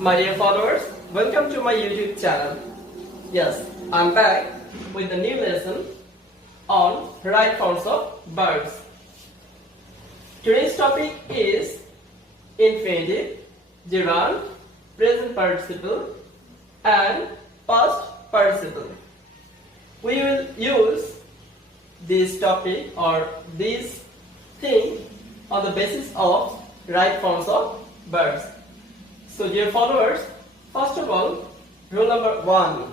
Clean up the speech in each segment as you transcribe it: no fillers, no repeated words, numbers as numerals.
My dear followers, welcome to my YouTube channel. Yes, I'm back with a new lesson on right forms of verbs. Today's topic is infinitive, gerund, present participle and past participle. We will use this topic or this thing on the basis of right forms of verbs. So dear followers, first of all, rule number 1.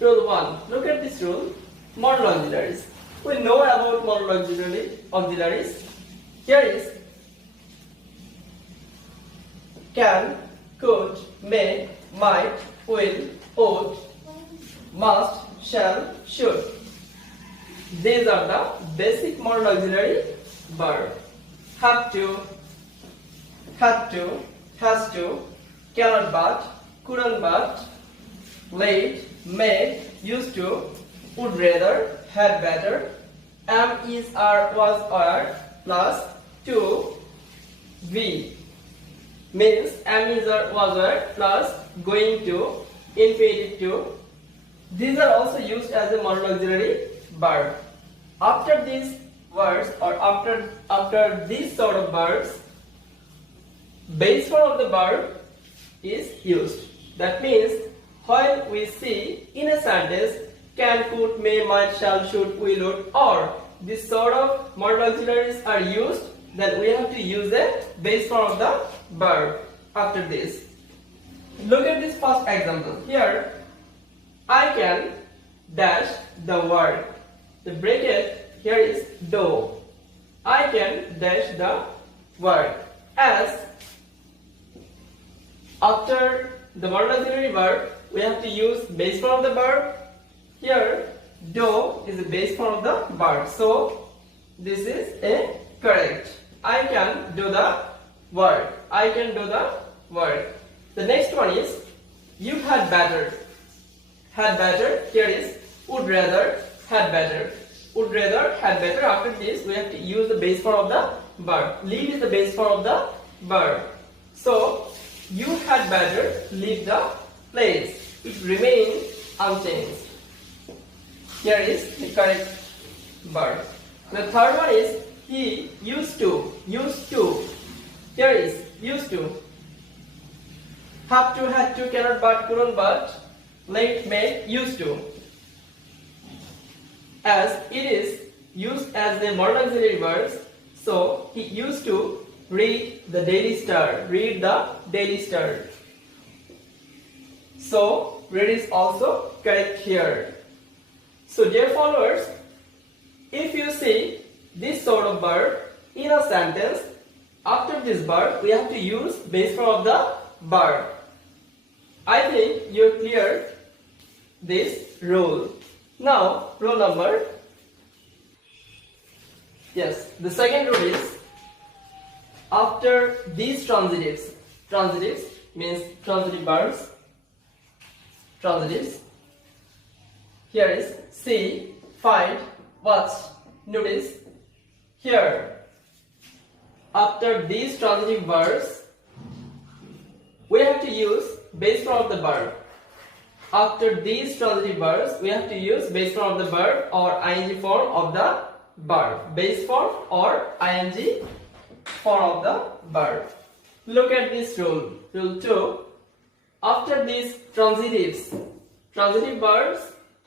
Rule 1. Look at this rule. Modal auxiliaries. We know about modal auxiliaries. Here is can, could, may, might, will, ought, must, shall, should. These are the basic modal auxiliary verb. Have to, had to, has to, cannot but, couldn't but, late, may, used to, would rather, had better, am, is, are, was, are, plus to, be. Means am, is, are, was, are, plus going to, infinitive to. These are also used as a modal auxiliary verb. After these words or after these sort of verbs, base form of the verb is used. That means when we see in a sentence can, could, may, might, shall, should, will, would, or this sort of modal auxiliaries are used, then we have to use a base form of the verb after this. Look at this first example. Here I can dash the word. The bracket here is do. I can dash the word. As after the modal auxiliary verb, we have to use base form of the verb. Here, do is the base form of the verb. So, this is a correct. I can do the word. I can do the word. The next one is you had better. Had better. Here is would rather, had better. Would rather, had better. After this, we have to use the base form of the verb. Leave is the base form of the verb. So, you had better leave the place. It remains unchanged. Here is the correct verb. The third one is he used to. Used to. Here is used to. Have to, had to, cannot but, couldn't but, late, may, used to. As it is used as the modal auxiliary verbs, so he used to read the Daily Star. Read the Daily Star. So read is also correct here. So dear followers, if you see this sort of verb in a sentence, after this verb we have to use base form of the verb. I think you clear this rule. Now rule number, yes, the second rule is after these transitives means transitive verbs, transitives. Here is see, find, watch, notice. Here, after these transitive verbs, we have to use base form of the verb. After these transitive verbs, we have to use base form of the verb or ing form of the verb. Base form or ing form of the verb. Look at this rule. Rule 2. After these transitive verbs,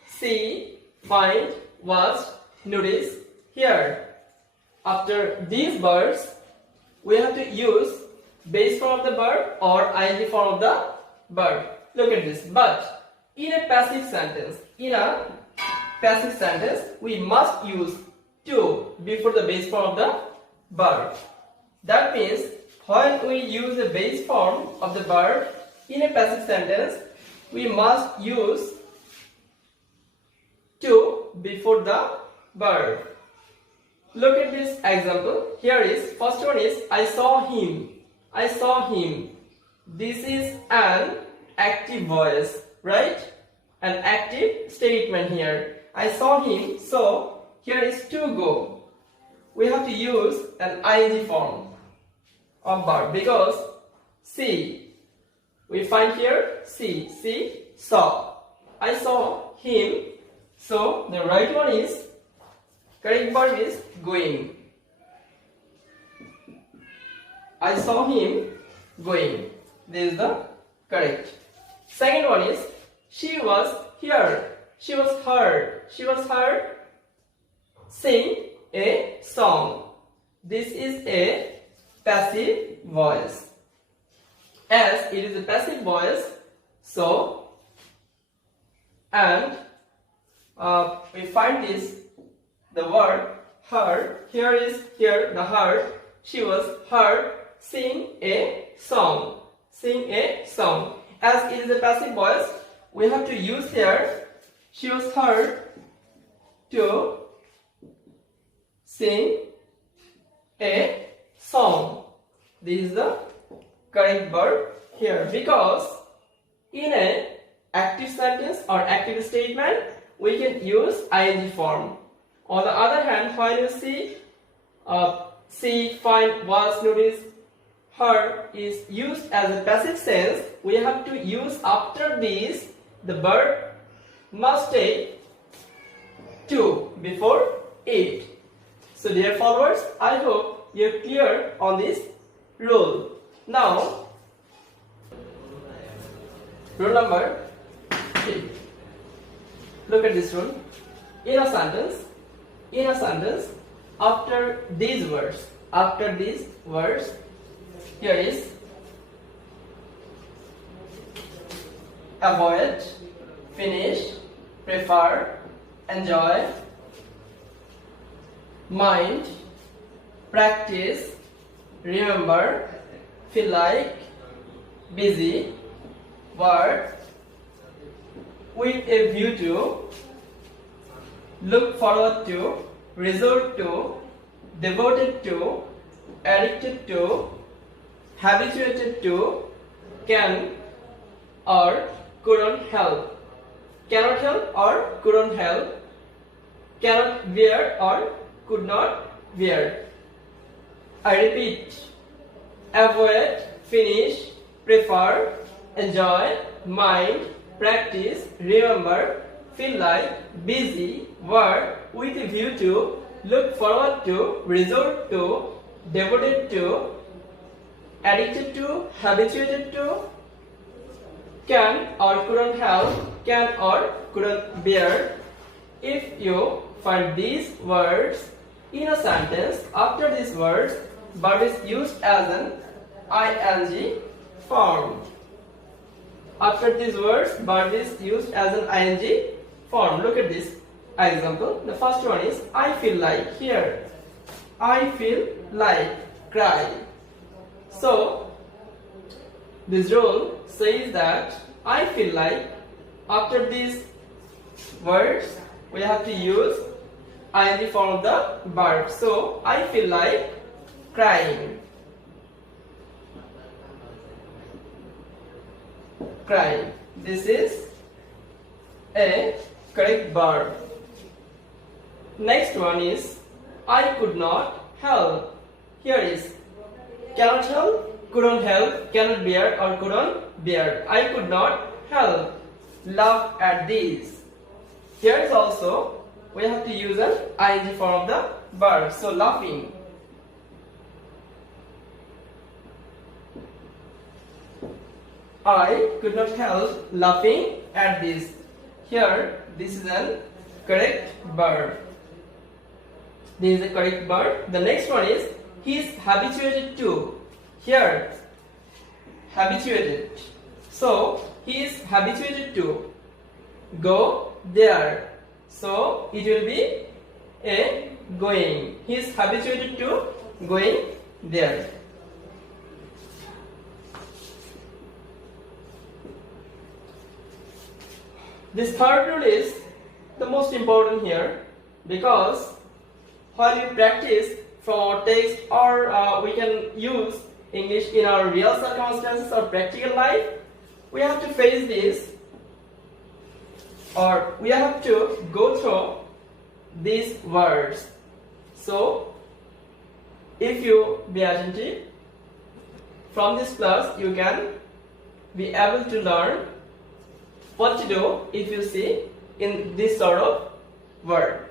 see, find, watch, notice. Here, after these verbs, we have to use base form of the verb or ing form of the verb. Look at this. But in a passive sentence, we must use to before the base form of the verb. That means when we use the base form of the verb in a passive sentence, we must use to before the verb. Look at this example. Here is first one is I saw him. I saw him. This is an active voice, right? An active statement here. I saw him. So here is to go. We have to use an ing form of verb because see We find here see. See, saw. I saw him. So the right one is, correct verb is going. I saw him going. This is the correct. Second one is, she was here. She was heard. She was heard sing a song. This is a passive voice. As it is a passive voice, so, and we find this, the word heard. Here is here the heard. She was heard sing a song. Sing a song. As it is a passive voice, we have to use here, she was heard to sing a song. This is the correct verb here, because in an active sentence or active statement we can use ing form. On the other hand, when you see, find, was, notice, heard is used as a passive sense, we have to use after this the verb must take to before it. So dear followers, I hope you are clear on this rule. Now, rule number 3. Look at this rule. In a sentence, after these words, here is avoid, finish, prefer, enjoy, mind, practice, remember, feel like, busy, word, with a view to, look forward to, resort to, devoted to, addicted to, habituated to, can or couldn't help, cannot help or couldn't help, cannot bear or could not bear. I repeat, avoid, finish, prefer, enjoy, mind, practice, remember, feel like, busy, word, with a view to, look forward to, resort to, devoted to, addicted to, habituated to, can or couldn't help, can or couldn't bear. If you find these words in a sentence, after these words, verb is used as an ing form. After these words, verb is used as an ing form. Look at this example. The first one is I feel like. Here, I feel like, cry. So, this rule says that I feel like, after these words, we have to use ing form of the verb. So, I feel like crying. Crying. This is a correct verb. Next one is I could not help. Here is cannot help, couldn't help, cannot bear or couldn't bear. I could not help laugh at these. Here is also we have to use an ing form of the verb. So laughing. I could not help laughing at this. Here, this is a correct verb. This is a correct verb. The next one is he is habituated to. Here, habituated. So, he is habituated to go there. So, it will be a going. He is habituated to going there. This third rule is the most important here, because while you practice from our text or we can use English in our real circumstances or practical life, we have to face this, or we have to go through these words. So, if you be attentive, from this class you can be able to learn what to do if you see in this sort of word.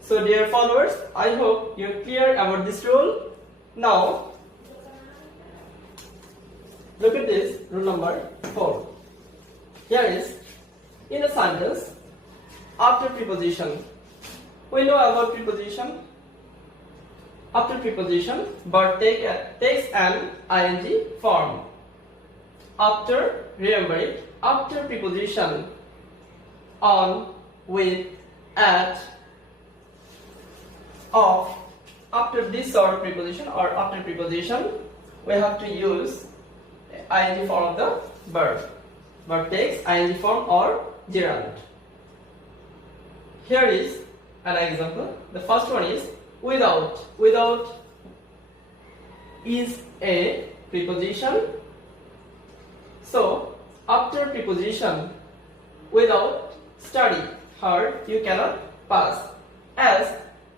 So dear followers, I hope you're clear about this rule. Now look at this rule number 4. Here is, in a sentence, after preposition. We know about preposition. After preposition, verb takes an ing form. After, remember it, after preposition, on, with, at, of, after this sort of preposition or after preposition, we have to use ing form of the verb. Verb takes ing form or gerund. Here is an example. The first one is without. Without is a preposition. So after preposition, without, study hard, you cannot pass. As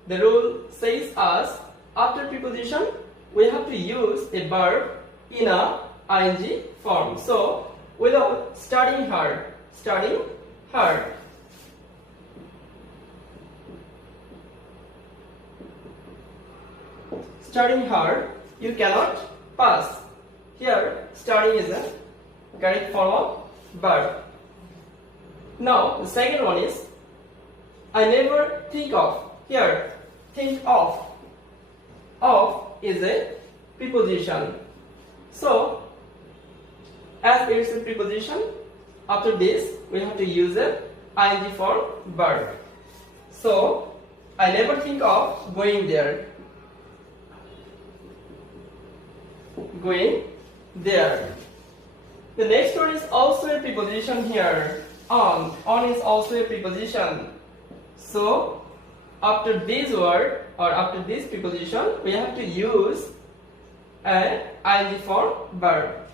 the rule says us, after preposition we have to use a verb in a ing form. So without, studying hard. Studying hard. Studying hard, you cannot pass. Here, studying is a correct form of verb. Now, the second one is, I never think of. Here, think of. Of is a preposition. So, as it is a preposition, after this, we have to use a ing form verb. So, I never think of going there. Going there. The next one is also a preposition here. On. On is also a preposition. So after this word or after this preposition, we have to use an ing form verb.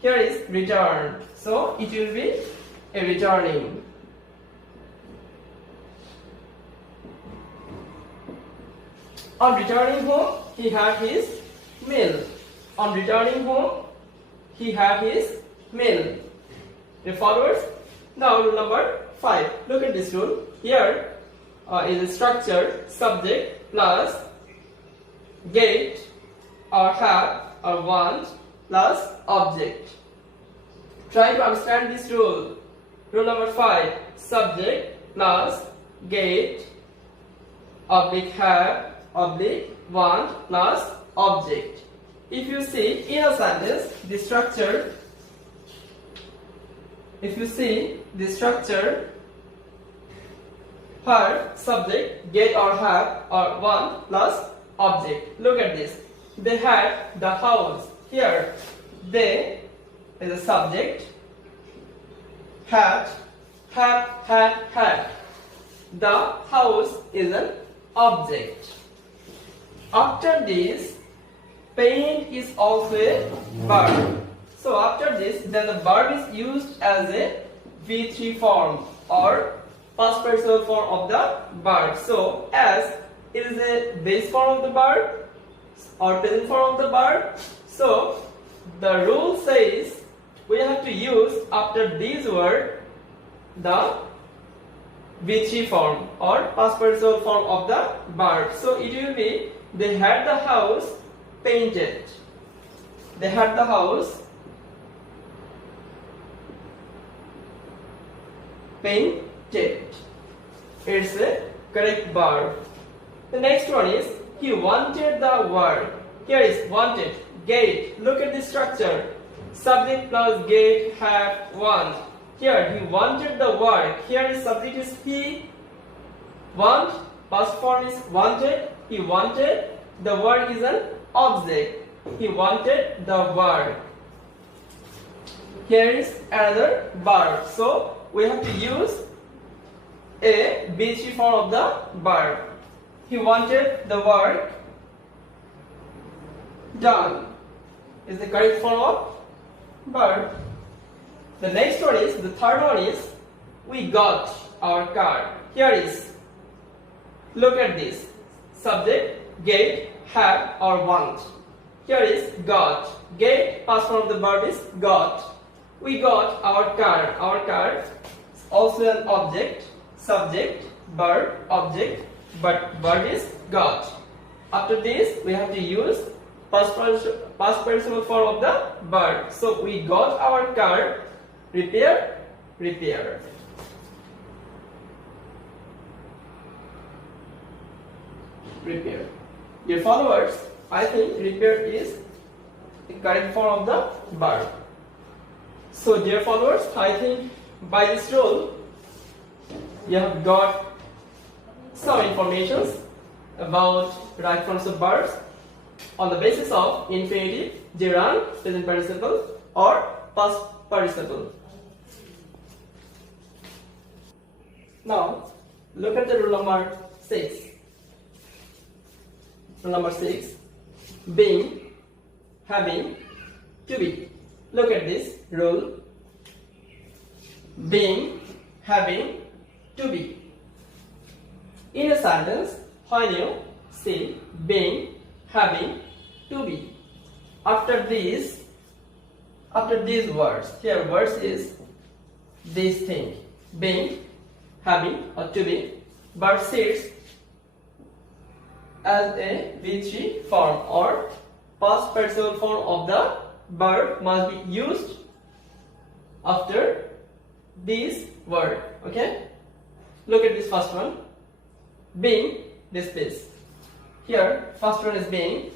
Here is return. So it will be a returning. On returning home, he had his meal. On returning home, he had his meal. The followers. Now rule number 5. Look at this rule. Here is a structure, subject plus get or have or want plus object. Try to understand this rule. Rule number 5. Subject plus get oblique have oblique want plus object. If you see in a sentence the structure, if you see the structure, her, subject, get or have or want plus object. Look at this. They had the house. Here, they is a subject. Had, had. The house is an object. After this, paint is also a verb. So after this, then the verb is used as a V3 form or past participle form of the verb. So as it is a base form of the verb or present form of the verb, so the rule says we have to use after this word the V3 form or past participle form of the verb. So it will be they had the house painted. They had the house painted. It's a correct verb. The next one is he wanted the work. Here is wanted. Get. Look at the structure. Subject plus get, have, want. Here he wanted the work. Here is subject is he. Want. Past form is wanted. He wanted. The word is an object. He wanted the work. Here is another verb. So we have to use a B3 form of the verb. He wanted the work done is the correct form of verb. The next one is, the third one is, we got our car. Here is, look at this. Subject, get, have or want. Here is got. Get, past form of the verb is got. We got our car. Our car is also an object, subject, verb, object, but verb is got. After this, we have to use past participle form of the verb. So we got our car repaired. Repair. Repair. Dear followers, I think repair is the correct form of the verb. So dear followers, I think by this rule you have got some information about right forms of verbs on the basis of infinitive, gerund, present participle or past participle. Now look at the rule number 6. Rule number 6, being, having, to be. Look at this rule. Being, having, to be. In a sentence, when you see being, having, to be, after these words, here words is this thing, being, having or to be, but sits as a V3 form or past participle form of the verb must be used after this word. Okay, look at this first one, being, this place. Here first one is being.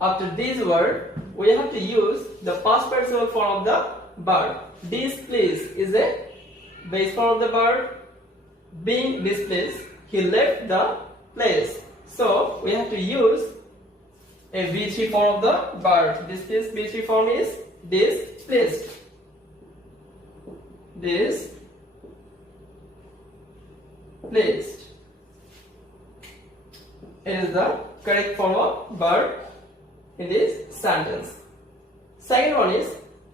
After this word we have to use the past participle form of the verb. This place is a base form of the verb. Being this place, he left the place. So we have to use a V3 form of the verb. This is V3 form is this placed. This placed. It is the correct form of verb in this sentence. Second one is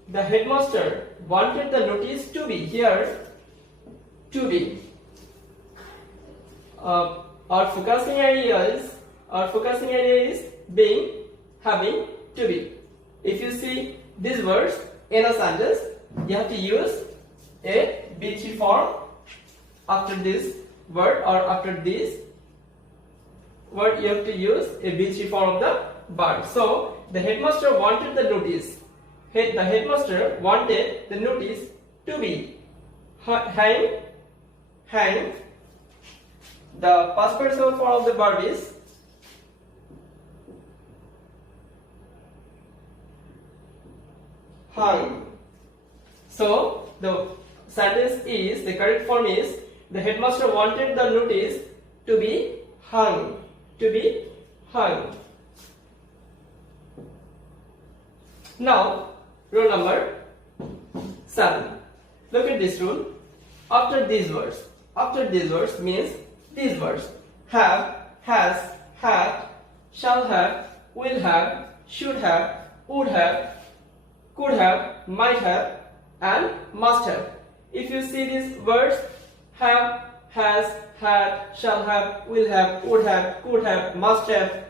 the headmaster wanted the notice to be. Here to be. Our focusing area is being, having, to be. If you see these words in a sentence, you have to use a B3 form after this word, or after this word you have to use a B3 form of the verb. So the headmaster wanted the notice. The headmaster wanted the notice to be hang. The past participle form of the verb is hung. So the sentence is, the correct form is, the headmaster wanted the notice to be hung. To be hung. Now rule number 7. Look at this rule. After these words means these words: have, has, had, shall have, will have, should have, would have, could have, might have, and must have. If you see these words have, has, had, shall have, will have, would have, could have, must have,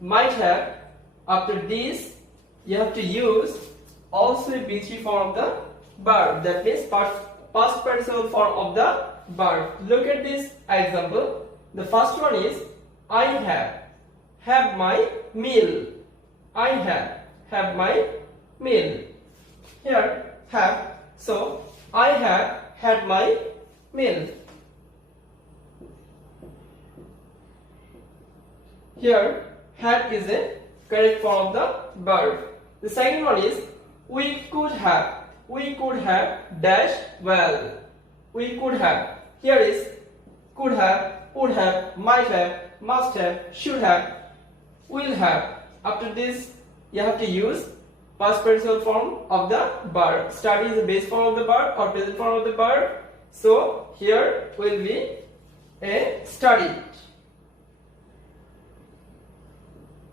might have, after these you have to use also a B3 form of the verb, that means past participle form of the verb. Look at this example. The first one is I have my meal. I have my meal. Here have, so I have had my meal. Here had is a correct form of the verb. The second one is we could have dash well. We could have. Here is could have, would have, might have, must have, should have, will have. After this you have to use past participle form of the verb. Study is the base form of the verb or present form of the verb. So here will be a studied.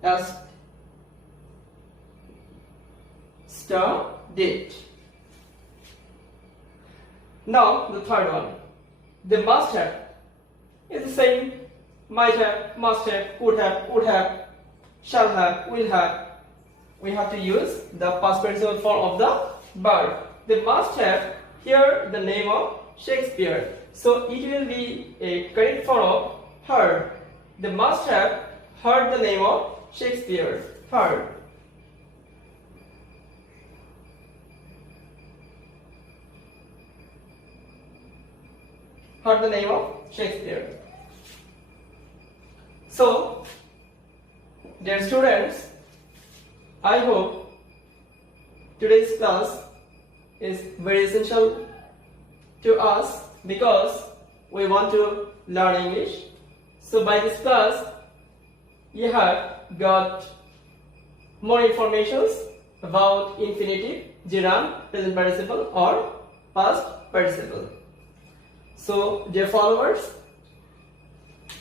As studied. Now the third one, the must have is the same. Might have, must have, could have, would have, shall have, will have. we have to use the past participle form of the verb. They must have heard the name of Shakespeare. So it will be a correct form of heard. They must have heard the name of Shakespeare. Heard. Heard the name of Shakespeare. So, dear students, I hope today's class is very essential to us because we want to learn English. So by this class, you have got more information about infinitive, gerund, present participle or past participle. So dear followers,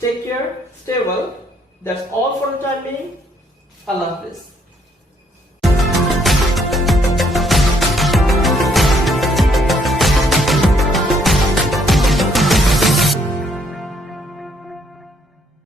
take care, stay well. That's all for the time being. Allah Hafiz.